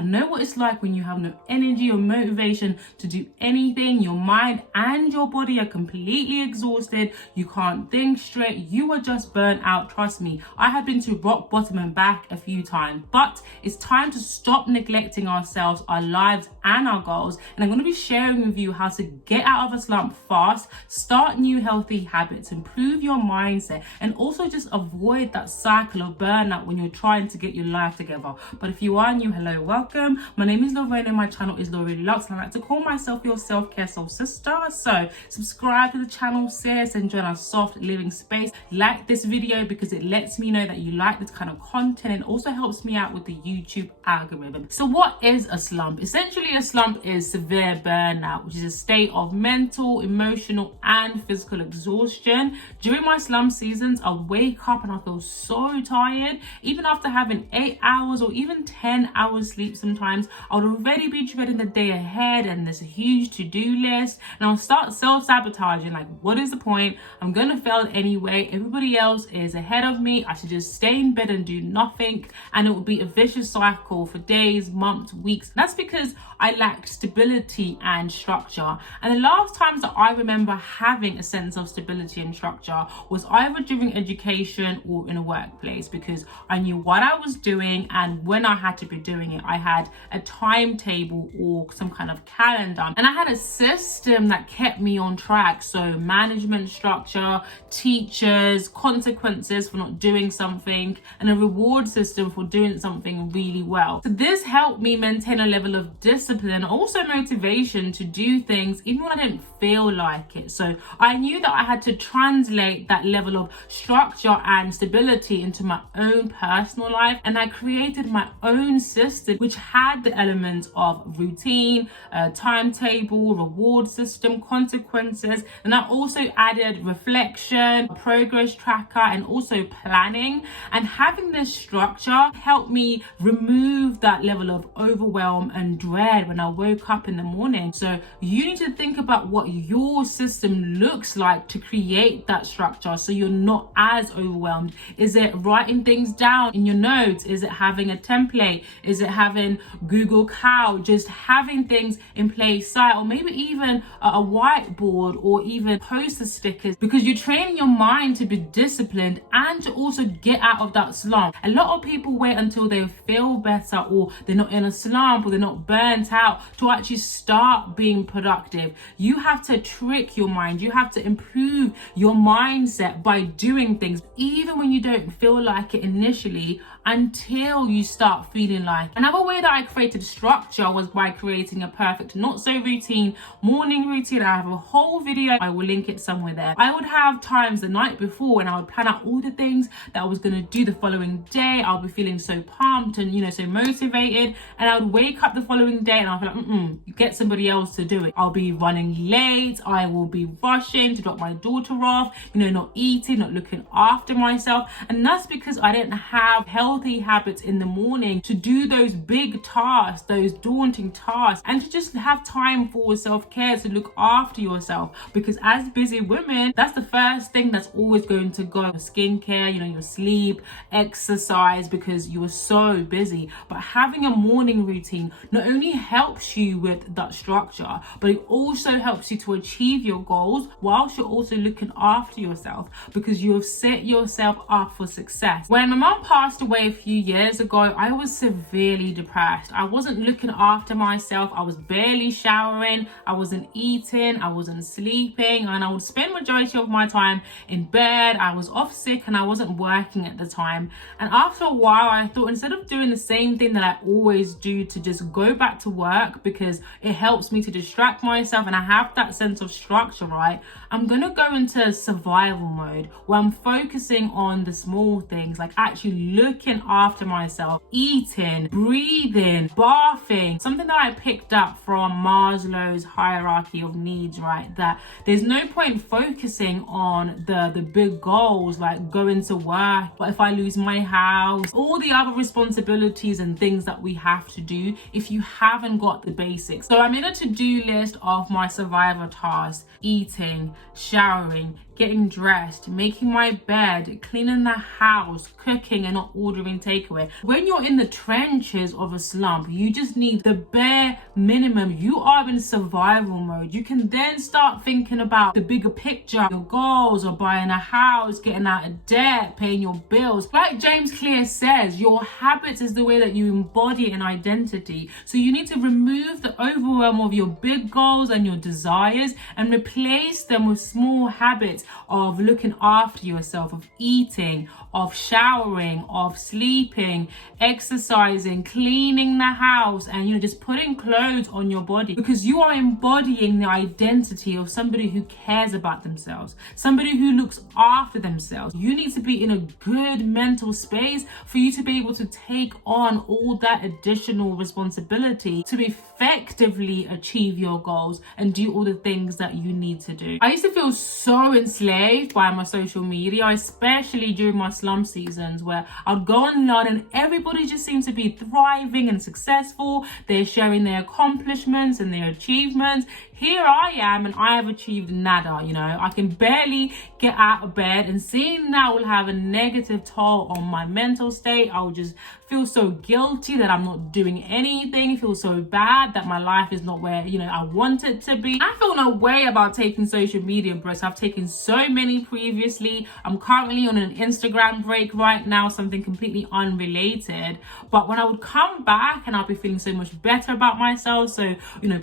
I know what it's like when you have no energy or motivation to do anything. Your mind and your body are completely exhausted. You can't think straight. You are just burnt out. Trust me, I have been to rock bottom and back a few times, but it's time to stop neglecting ourselves, our lives, and our goals. And I'm going to be sharing with you how to get out of a slump fast, start new healthy habits, improve your mindset, and also just avoid that cycle of burnout when you're trying to get your life together. But if you are new, hello, welcome. My name is Lorraine and my channel is Lorraine Lux, and I like to call myself your self-care soul sister. So subscribe to the channel, sis, and join our soft living space. Like this video because it lets me know that you like this kind of content and also helps me out with the YouTube algorithm. So what is a slump? Essentially, a slump is severe burnout, which is a state of mental, emotional, and physical exhaustion. During my slump seasons, I wake up and I feel so tired. Even after having 8 hours or even 10 hours sleep sometimes, I would already be dreading the day ahead and there's a huge to-do list, and I'll start self-sabotaging, like, what is the point? I'm gonna fail anyway. Everybody else is ahead of me. I should just stay in bed and do nothing, and it will be a vicious cycle for days, months, weeks. That's because I lacked stability and structure. And the last times that I remember having a sense of stability and structure was either during education or in a workplace, because I knew what I was doing and when I had to be doing it. I had a timetable or some kind of calendar, and I had a system that kept me on track. So management structure, teachers, consequences for not doing something, and a reward system for doing something really well. So this helped me maintain a level of discipline, also motivation to do things even when I didn't feel like it. So I knew that I had to translate that level of structure and stability into my own personal life, and I created my own system which had the elements of routine, timetable, reward system, consequences, and I also added reflection, progress tracker, and also planning. And having this structure helped me remove that level of overwhelm and dread when I woke up in the morning. So you need to think about what your system looks like to create that structure so you're not as overwhelmed. Is it writing things down in your notes? Is it having a template? Is it having Google Cal? Just having things in place, or maybe even a whiteboard or even poster stickers, because you're training your mind to be disciplined and to also get out of that slump. A lot of people wait until they feel better, or they're not in a slump, or they're not burnt out, to actually start being productive. You have to trick your mind. You have to improve your mindset by doing things even when you don't feel like it initially, until you start feeling like. Another way that I created structure was by creating a perfect not so routine morning routine. I have a whole video, I will link it somewhere there. I would have times the night before when I would plan out all the things that I was going to do the following day. I'll be feeling so pumped and so motivated, and I would wake up the following day and I'll be like, get somebody else to do it. I'll be running late, I will be rushing to drop my daughter off, not eating, not looking after myself. And that's because I didn't have healthy habits in the morning to do those big tasks, those daunting tasks, and to just have time for self-care, to look after yourself. Because as busy women, that's the first thing that's always going to go. Your skincare, your sleep, exercise, because you are so busy. But having a morning routine not only helps you with that structure, but it also helps you to achieve your goals whilst you're also looking after yourself, because you have set yourself up for success. When my mom passed away a few years ago, I was severely depressed. I wasn't looking after myself. I was barely showering. I wasn't eating. I wasn't sleeping, and I would spend majority of my time in bed. I was off sick and I wasn't working at the time. And after a while, I thought, instead of doing the same thing that I always do, to just go back to work because it helps me to distract myself and I have that sense of structure, right? I'm gonna go into survival mode where I'm focusing on the small things, like actually looking after myself, eating, breathing, bathing. Something that I picked up from Maslow's hierarchy of needs, right? That there's no point focusing on the big goals, like going to work. What if I lose my house? All the other responsibilities and things that we have to do if you haven't got the basics. So I made a to-do list of my survival tasks: eating, showering, getting dressed, making my bed, cleaning the house, cooking, and not ordering takeaway. When you're in the trenches of a slump, you just need the bare minimum. You are in survival mode. You can then start thinking about the bigger picture, your goals, or buying a house, getting out of debt, paying your bills. Like James Clear says, your habits is the way that you embody an identity. So you need to remove the overwhelm of your big goals and your desires and replace them with small habits of looking after yourself, of eating, of showering, of sleeping, exercising, cleaning the house, and just putting clothes on your body, because you are embodying the identity of somebody who cares about themselves, somebody who looks after themselves. You need to be in a good mental space for you to be able to take on all that additional responsibility to effectively achieve your goals and do all the things that you need to do. I used to feel so enslaved by my social media, especially during my slump seasons, where I'd go online and everybody just seemed to be thriving and successful. They're sharing their accomplishments and their achievements. Here I am, and I have achieved nada. I can barely get out of bed, and seeing that will have a negative toll on my mental state. I will just feel so guilty that I'm not doing anything, feel so bad that my life is not where I want it to be. I feel no way about taking social media breaks. I've taken so many previously. I'm currently on an Instagram break right now, something completely unrelated. But when I would come back, and I'll be feeling so much better about myself, so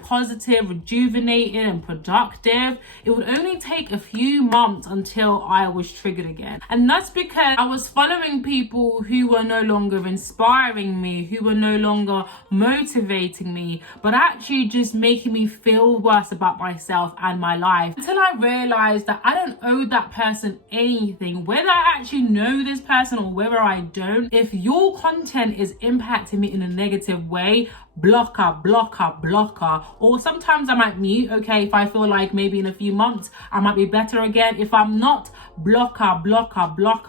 positive, rejuvenated, and productive, it would only take a few months until I was triggered again. And that's because I was following people who were no longer inspiring me, who were no longer motivating me, but actually just making me feel worse about myself and my life, until I realized that I don't owe that person anything, whether I actually know this person or whether I don't. If your content is impacting me in a negative way, blocker. Or sometimes I might mute, okay, if I feel like maybe in a few months I might be better again. If I'm not, blocker.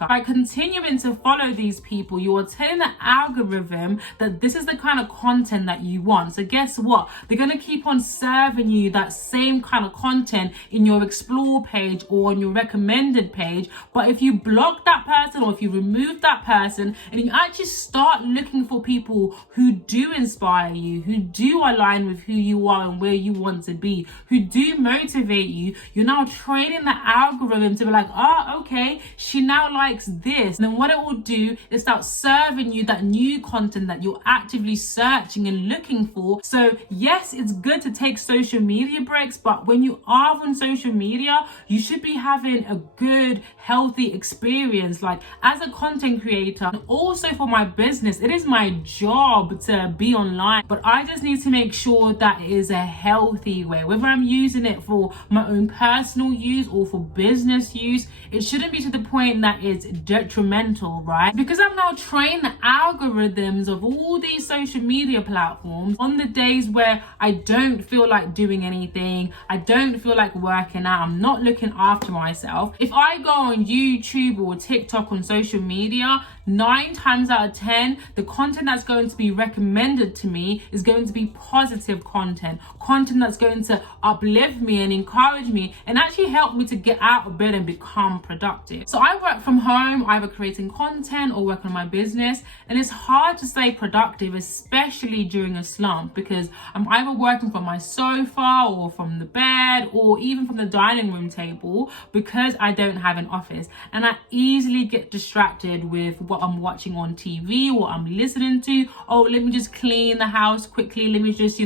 By continuing to follow these people, you are telling the algorithm that this is the kind of content that you want. So guess what? They're going to keep on serving you that same kind of content in your explore page or on your recommended page. But if you block that person, or if you remove that person, and you actually start looking for people who do inspire you, who do align with who you are and where you want to be, who do motivate you, you're now training the algorithm to be like, okay, she now likes this. And then what it will do is start serving you that new content that you're actively searching and looking for. So yes, it's good to take social media breaks, but when you are on social media, you should be having a good, healthy experience. Like, as a content creator, and also for my business, it is my job to be online, but I just need to make sure that it is a healthy way. Whether I'm using it for my own personal use or for business use, it shouldn't be to the point that it's detrimental, right? Because I've now trained the algorithms of all these social media platforms on the days where I don't feel like doing anything, I don't feel like working out, I'm not looking after myself. If I go on YouTube or TikTok on social media, 9 times out of 10, the content that's going to be recommended to me is going to be positive content that's going to uplift me and encourage me and actually help me to get out of bed and become productive. So I work from home, either creating content or working on my business, and it's hard to stay productive, especially during a slump, because I'm either working from my sofa or from the bed or even from the dining room table, because I don't have an office, and I easily get distracted with what I'm watching on TV, what I'm listening to. Oh, let me just clean the house quickly, let me just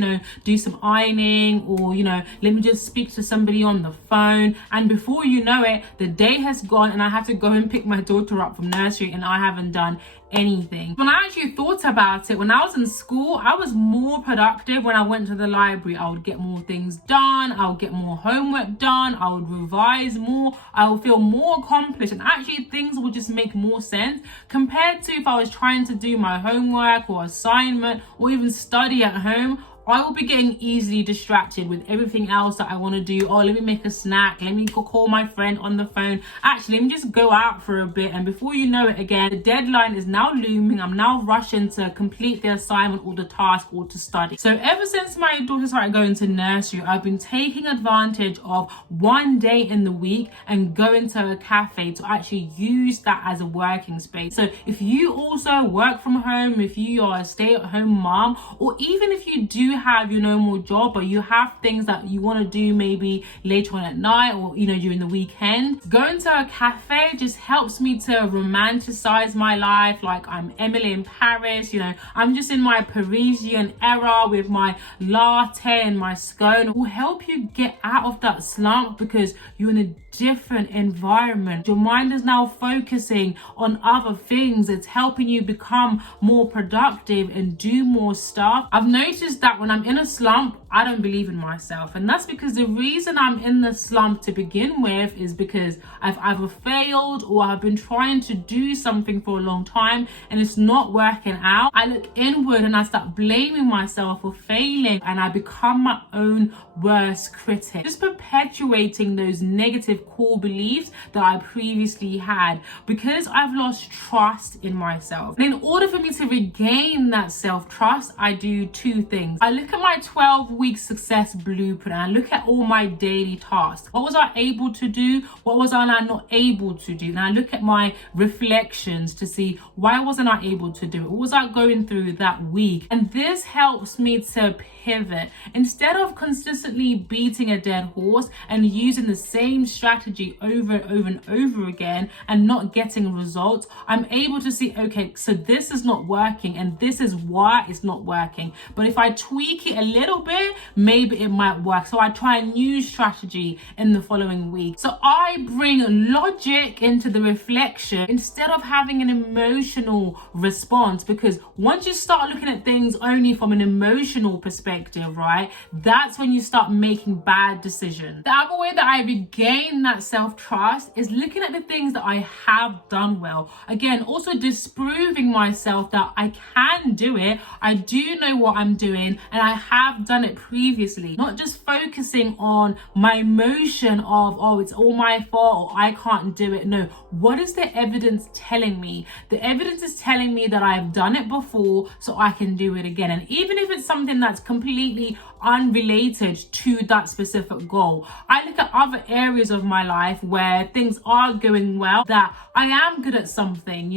do some ironing, or let me just speak to somebody on the phone, and before you know it, the day has gone and I have to go and pick my daughter up from nursery and I haven't done anything. When I actually thought about it, when I was in school, I was more productive when I went to the library. I would get more things done, I would get more homework done, I would revise more, I would feel more accomplished, and actually things would just make more sense compared to if I was trying to do my homework or assignment or even study at home. I will be getting easily distracted with everything else that I want to do. Oh, let me make a snack. Let me call my friend on the phone. Actually, let me just go out for a bit. And before you know it again, the deadline is now looming. I'm now rushing to complete the assignment or the task or to study. So ever since my daughter started going to nursery, I've been taking advantage of one day in the week and going to a cafe to actually use that as a working space. So if you also work from home, if you are a stay-at-home mom, or even if you do have your normal job, but you have things that you want to do maybe later on at night or during the weekend, going to a cafe just helps me to romanticize my life. Like I'm Emily in Paris, I'm just in my Parisian era with my latte and my scone. It will help you get out of that slump because you're in a different environment. Your mind is now focusing on other things. It's helping you become more productive and do more stuff. I've noticed that when I'm in a slump, I don't believe in myself, and that's because the reason I'm in the slump to begin with is because I've either failed or I've been trying to do something for a long time and it's not working out. I look inward and I start blaming myself for failing, and I become my own worst critic, just perpetuating those negative core beliefs that I previously had because I've lost trust in myself. And in order for me to regain that self-trust, I do two things. I look at my 12-week success blueprint and I look at all my daily tasks. What was I able to do? What was I not able to do? And I look at my reflections to see why wasn't I able to do it? What was I going through that week? And this helps me to pivot. Instead of consistently beating a dead horse and using the same strategy over and over and over again and not getting results, I'm able to see, okay, so this is not working and this is why it's not working. But if I tweak it a little bit, maybe it might work. So I try a new strategy in the following week. So I bring logic into the reflection instead of having an emotional response, because once you start looking at things only from an emotional perspective, right, that's when you start making bad decisions. The other way that I regain that self-trust is looking at the things that I have done well. Again, also disproving myself that I can do it. I do know what I'm doing and I have done it previously. Not just focusing on my emotion of, oh, it's all my fault or I can't do it. No, what is the evidence telling me? The evidence is telling me that I've done it before, so I can do it again. And even if it's something that's completely unrelated to that specific goal, I look at other areas of my life where things are going well, that I am good at something.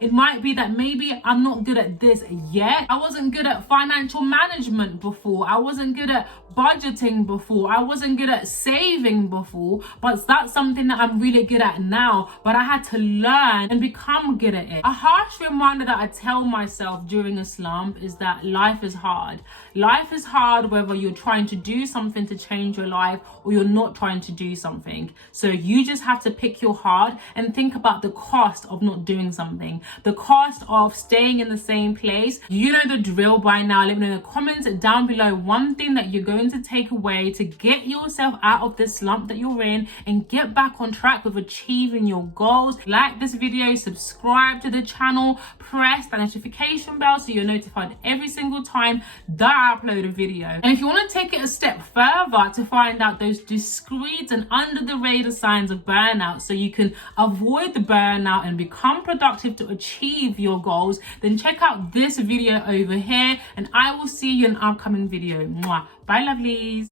It might be that maybe I'm not good at this yet. I wasn't good at financial management before. I wasn't good at budgeting before. I wasn't good at saving before, but that's something that I'm really good at now. But I had to learn and become good at it. A harsh reminder that I tell myself during a slump is that life is hard. Life is hard whether you're trying to do something to change your life or you're not trying to do something. So you just have to pick your heart and think about the cost of not doing something, the cost of staying in the same place. You know the drill by now. Let me know in the comments down below one thing that you're going to take away to get yourself out of this slump that you're in and get back on track with achieving your goals. Like this video, subscribe to the channel, press the notification bell so you're notified every single time that I upload a video. And if you want to take it a step further to find out those discreet and under the radar signs of burnout so you can avoid the burnout and become productive to achieve your goals, then check out this video over here and I will see you in an upcoming video. Mwah. Bye lovelies.